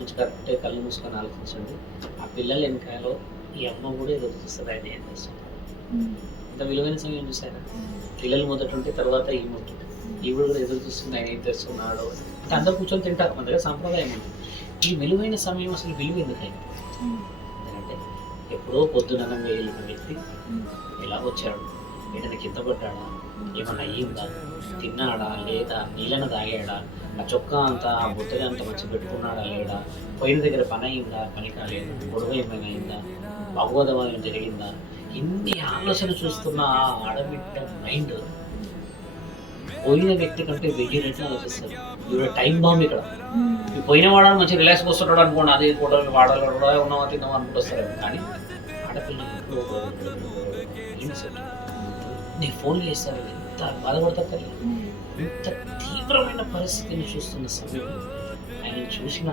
కొంచెం కరెక్ట్‌గా కళ్ళు మూసుకొని ఆలోచించండి. ఆ పిల్లల ఎనకాలో ఈ అమ్మ కూడా ఎదురు చూస్తది ఆయన ఏం చేస్తున్నాడో. హ్మ్. ఎంత విలువైన సమయం చూసారా? హ్మ్. పిల్లలు మొదటుంటే తర్వాత ఈమె ఉంటుంది. ఈవిడ కూడా ఎదురు చూస్తుంది ఆయన ఏం చేస్తున్నాడో. అంటే అందరూ కూర్చొని తింటారు. మన దగ్గర సంప్రదాయం ఉంది. ఈ విలువైన సమయం అసలు విలువ ఎందుకైంది? హ్మ్. ఎందుకంటే ఎప్పుడో పొద్దుననంగా వెళ్ళిన వ్యక్తి హ్మ్. ఎలా వచ్చాడు? ఏదైనా కింద పడ్డాడా? ఏమన్నా అయ్యిందా? తిన్నాడా? లేదా? నీళ్ళని తాగాడా? ఆ చొక్కా అంతా, ఆ బుట్టలు అంతా మంచిగా పెట్టుకున్నాడా? లేడా? పోయిన దగ్గర పని అయిందా? పని కాలేదా? గొడవ ఏమైనా అయిందా? అవరోధం ఏమైనా జరిగిందా? ఇన్ని ఆలోచన చూస్తున్న ఆ ఆడబిడ్డ మైండ్ పోయిన వ్యక్తి కంటే 1000 రెట్లు ఆలోచిస్తది. ఈవిడ టైమ్ బాంబ్ ఇక్కడ. హ్మ్. ఈ పోయిన వాడు మంచిగా రిలాక్స్‌గా వస్తుంటాడు అనుకోండి. అదే ఫోటోలు వాడాలో ఉన్నామా తిన్నామా అనుకుంటూ వస్తారేమో. కానీ ఆడపిల్ల ఇంట్లో మైండ్ సెట్. నీకు ఫోన్‌లు చేస్తారు. ఎంత బాధపడతారు తల్లి. హ్మ్. ఇంత తీవ్రమైన పరిస్థితిని చూస్తున్న సమయంలో ఆయనను చూసిన